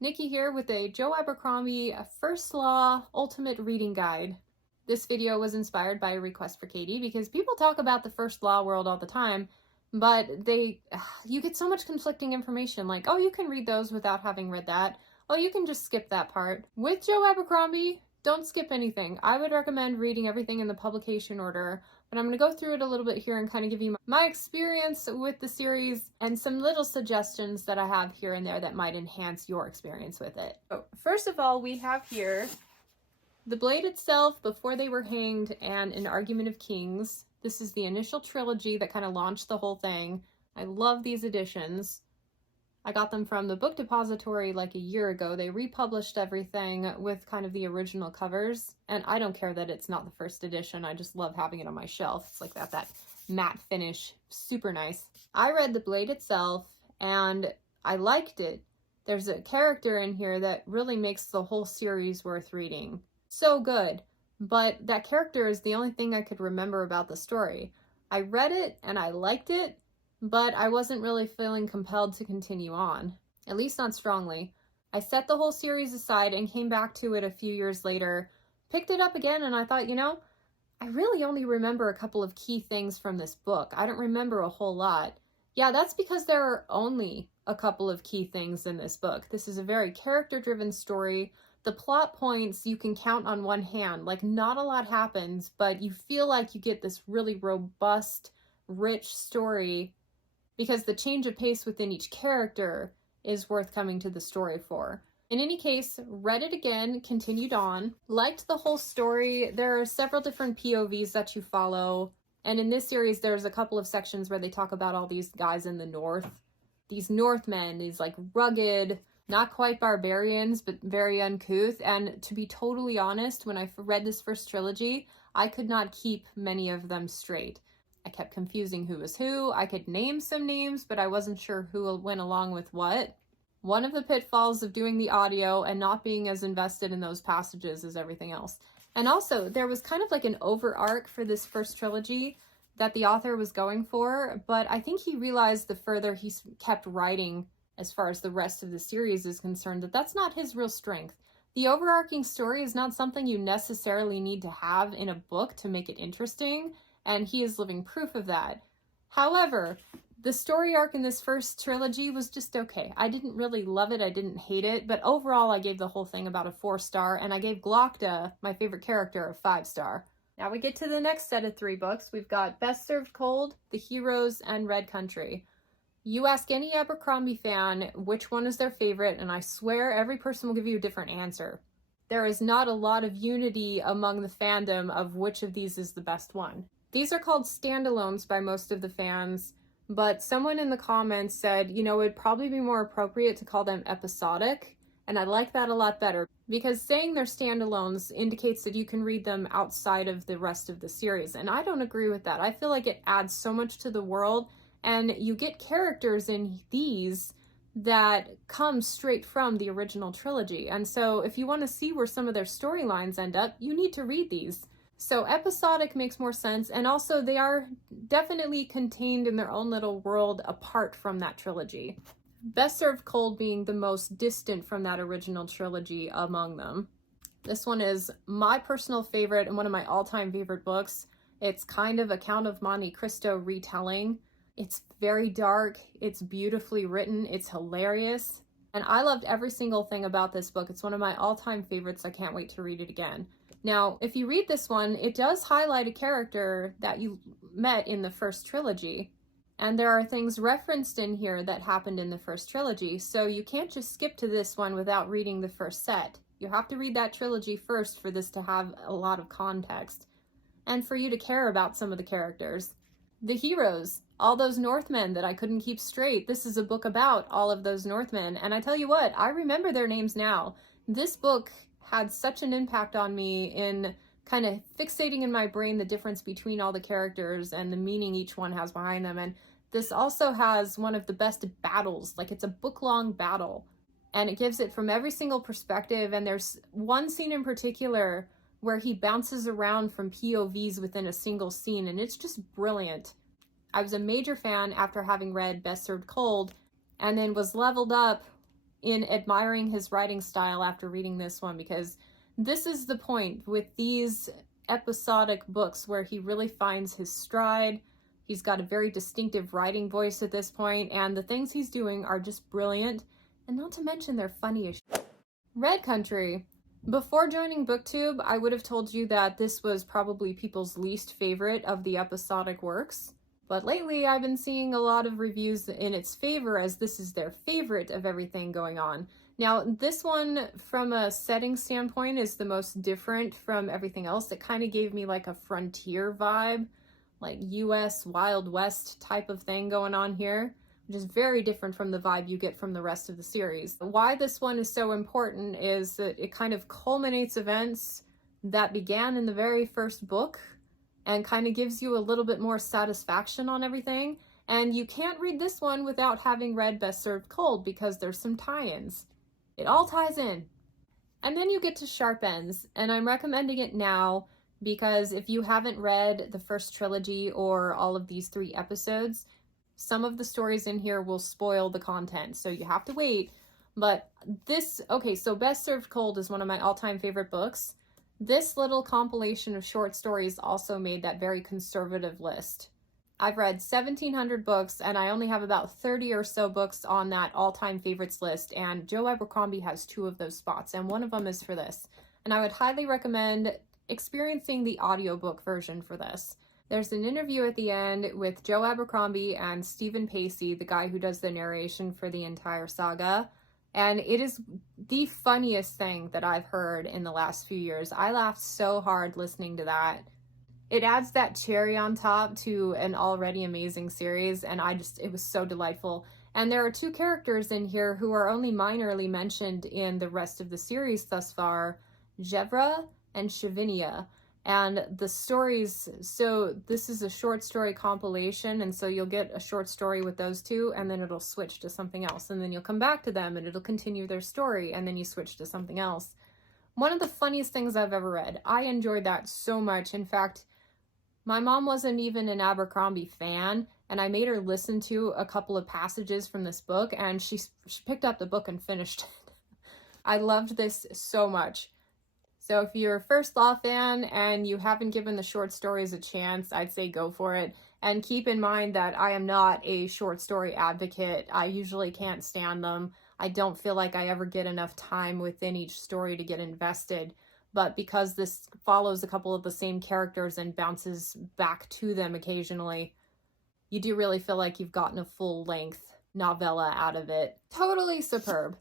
Nikki here with a Joe Abercrombie First Law Ultimate Reading Guide. This video was inspired by a request for Katie because people talk about the first law world all the time, but you get so much conflicting information like, oh, you can read those without having read that. Oh, you can just skip that part. With Joe Abercrombie, don't skip anything. I would recommend reading everything in the publication order, but I'm going to go through it a little bit here and kind of give you my experience with the series and some little suggestions that I have here and there that might enhance your experience with it. So, first of all, we have here The Blade Itself, Before They Were Hanged, and An Argument of Kings. This is the initial trilogy that kind of launched the whole thing. I love these editions. I got them from the book depository like a year ago. They republished everything with kind of the original covers, and I don't care that it's not the first edition. I just love having it on my shelf. It's like that matte finish, super nice. I read The Blade Itself and I liked it. There's a character in here that really makes the whole series worth reading. So good, but that character is the only thing I could remember about the story. I read it and I liked it, but I wasn't really feeling compelled to continue on, at least not strongly. I set the whole series aside and came back to it a few years later, picked it up again, and I thought, I really only remember a couple of key things from this book. I don't remember a whole lot. Yeah, that's because there are only a couple of key things in this book. This is a very character-driven story. The plot points you can count on one hand. Like, not a lot happens, but you feel like you get this really robust, rich story because the change of pace within each character is worth coming to the story for. In any case, read it again, continued on, liked the whole story. There are several different POVs that you follow, and in this series there's a couple of sections where they talk about all these guys in the north. These Northmen, these like rugged, not quite barbarians, but very uncouth, and to be totally honest, when I read this first trilogy, I could not keep many of them straight. I kept confusing who was who. I could name some names, but I wasn't sure who went along with what. One of the pitfalls of doing the audio and not being as invested in those passages as everything else. And also, there was kind of like an over arc for this first trilogy that the author was going for, but I think he realized the further he kept writing as far as the rest of the series is concerned, that that's not his real strength. The overarching story is not something you necessarily need to have in a book to make it interesting, and he is living proof of that. However, the story arc in this first trilogy was just okay. I didn't really love it, I didn't hate it, but overall I gave the whole thing about a 4-star, and I gave Glokta, my favorite character, a 5-star. Now we get to the next set of 3 books. We've got Best Served Cold, The Heroes, and Red Country. You ask any Abercrombie fan which one is their favorite, and I swear every person will give you a different answer. There is not a lot of unity among the fandom of which of these is the best one. These are called standalones by most of the fans, but someone in the comments said, it'd probably be more appropriate to call them episodic, and I like that a lot better, because saying they're standalones indicates that you can read them outside of the rest of the series, and I don't agree with that. I feel like it adds so much to the world, and you get characters in these that come straight from the original trilogy, and so if you want to see where some of their storylines end up, you need to read these. So episodic makes more sense, and also they are definitely contained in their own little world apart from that trilogy. Best Served Cold being the most distant from that original trilogy among them. This one is my personal favorite and one of my all-time favorite books. It's kind of a Count of Monte Cristo retelling. It's very dark, it's beautifully written, it's hilarious, and I loved every single thing about this book. It's one of my all-time favorites. I can't wait to read it again. Now, if you read this one, it does highlight a character that you met in the first trilogy, and there are things referenced in here that happened in the first trilogy, so you can't just skip to this one without reading the first set. You have to read that trilogy first for this to have a lot of context, and for you to care about some of the characters. The Heroes, all those Northmen that I couldn't keep straight. This is a book about all of those Northmen, and I tell you what, I remember their names now. This book had such an impact on me in kind of fixating in my brain the difference between all the characters and the meaning each one has behind them. And this also has one of the best battles, like it's a book-long battle, and it gives it from every single perspective. And there's one scene in particular where he bounces around from POVs within a single scene, and it's just brilliant. I was a major fan after having read Best Served Cold, and then was leveled up in admiring his writing style after reading this one, because this is the point with these episodic books where he really finds his stride. He's got a very distinctive writing voice at this point, and the things he's doing are just brilliant, and not to mention they're funny as shit. Red Country. Before joining BookTube, I would have told you that this was probably people's least favorite of the episodic works, but lately I've been seeing a lot of reviews in its favor, as this is their favorite of everything going on. Now, this one, from a setting standpoint, is the most different from everything else. It kind of gave me like a frontier vibe, like US Wild West type of thing going on here, which is very different from the vibe you get from the rest of the series. Why this one is so important is that it kind of culminates events that began in the very first book and kind of gives you a little bit more satisfaction on everything. And you can't read this one without having read Best Served Cold, because there's some tie-ins. It all ties in. And then you get to Sharp Ends, and I'm recommending it now because if you haven't read the first trilogy or all of these 3 episodes, some of the stories in here will spoil the content, so you have to wait. But this, okay, so Best Served Cold is one of my all-time favorite books. This little compilation of short stories also made that very conservative list. I've read 1,700 books, and I only have about 30 or so books on that all-time favorites list, and Joe Abercrombie has 2 of those spots, and one of them is for this. And I would highly recommend experiencing the audiobook version for this. There's an interview at the end with Joe Abercrombie and Stephen Pacey, the guy who does the narration for the entire saga, and it is the funniest thing that I've heard in the last few years. I laughed so hard listening to that. It adds that cherry on top to an already amazing series, and it was so delightful. And there are 2 characters in here who are only minorly mentioned in the rest of the series thus far, Jevra and Shavinia. And the stories, so this is a short story compilation, and so you'll get a short story with those 2, and then it'll switch to something else, and then you'll come back to them and it'll continue their story, and then you switch to something else. One of the funniest things I've ever read. I enjoyed that so much. In fact, my mom wasn't even an Abercrombie fan, and I made her listen to a couple of passages from this book, and she picked up the book and finished it. I loved this so much. So if you're a First Law fan and you haven't given the short stories a chance, I'd say go for it. And keep in mind that I am not a short story advocate. I usually can't stand them. I don't feel like I ever get enough time within each story to get invested. But because this follows a couple of the same characters and bounces back to them occasionally, you do really feel like you've gotten a full-length novella out of it. Totally superb.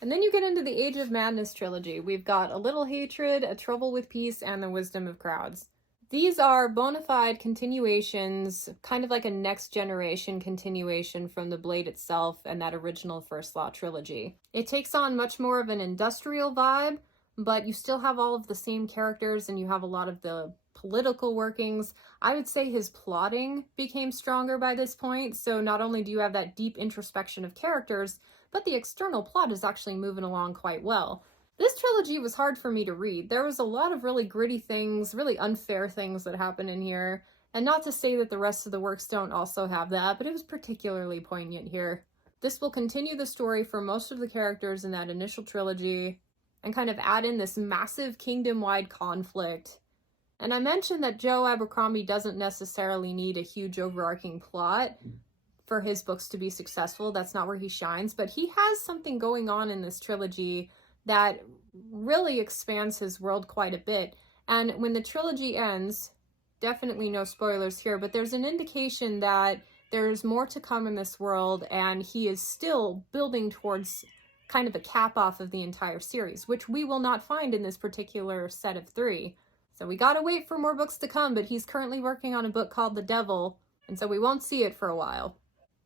And then you get into the Age of Madness trilogy. We've got A Little Hatred, A Trouble with Peace, and The Wisdom of Crowds. These are bona fide continuations, kind of like a next generation continuation from The Blade itself and that original First Law trilogy. It takes on much more of an industrial vibe, but you still have all of the same characters and you have a lot of the political workings. I would say his plotting became stronger by this point, so not only do you have that deep introspection of characters, but the external plot is actually moving along quite well. This trilogy was hard for me to read. There was a lot of really gritty things, really unfair things that happen in here, and not to say that the rest of the works don't also have that, but it was particularly poignant here. This will continue the story for most of the characters in that initial trilogy, and kind of add in this massive kingdom-wide conflict. And I mentioned that Joe Abercrombie doesn't necessarily need a huge overarching plot for his books to be successful. That's not where he shines, but he has something going on in this trilogy that really expands his world quite a bit. And when the trilogy ends, definitely no spoilers here, but there's an indication that there's more to come in this world, and he is still building towards kind of a cap off of the entire series, which we will not find in this particular set of 3. So we gotta wait for more books to come, but he's currently working on a book called The Devil, and so we won't see it for a while.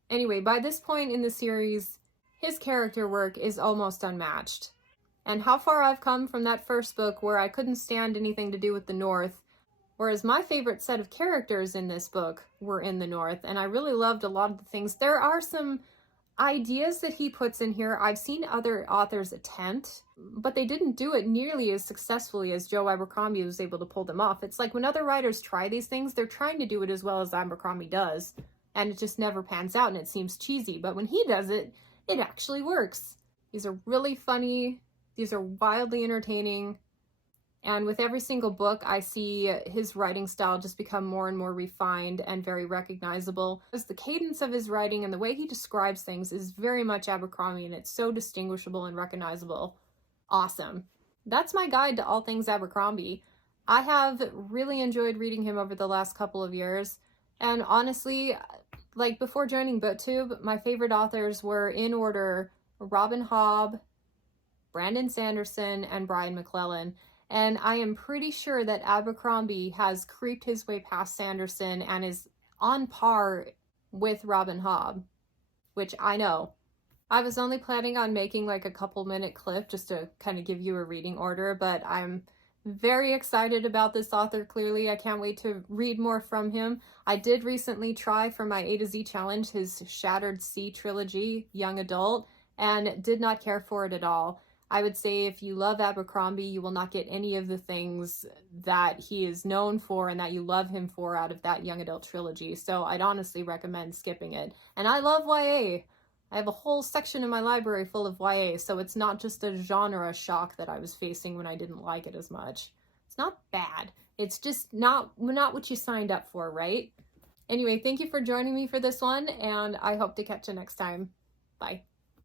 Anyway, by this point in the series, his character work is almost unmatched. And how far I've come from that first book where I couldn't stand anything to do with the North, whereas my favorite set of characters in this book were in the North, and I really loved a lot of the things. There are some ideas that he puts in here I've seen other authors attempt, but they didn't do it nearly as successfully as Joe Abercrombie was able to pull them off. It's like when other writers try these things, they're trying to do it as well as Abercrombie does, and it just never pans out and it seems cheesy. But when he does it, it actually works. These are really funny. These are wildly entertaining. And with every single book, I see his writing style just become more and more refined and very recognizable. As the cadence of his writing and the way he describes things is very much Abercrombie, and it's so distinguishable and recognizable. Awesome. That's my guide to all things Abercrombie. I have really enjoyed reading him over the last couple of years. And honestly, like before joining BookTube, my favorite authors were in order Robin Hobb, Brandon Sanderson, and Brian McClellan. And I am pretty sure that Abercrombie has creeped his way past Sanderson and is on par with Robin Hobb, which I know. I was only planning on making like a couple-minute clip just to kind of give you a reading order, but I'm very excited about this author, clearly. I can't wait to read more from him. I did recently try for my A to Z challenge his Shattered Sea trilogy, young adult, and did not care for it at all. I would say if you love Abercrombie, you will not get any of the things that he is known for and that you love him for out of that young adult trilogy. So I'd honestly recommend skipping it. And I love YA. I have a whole section in my library full of YA, so it's not just a genre shock that I was facing when I didn't like it as much. It's not bad. It's just not what you signed up for, right? Anyway, thank you for joining me for this one, and I hope to catch you next time. Bye.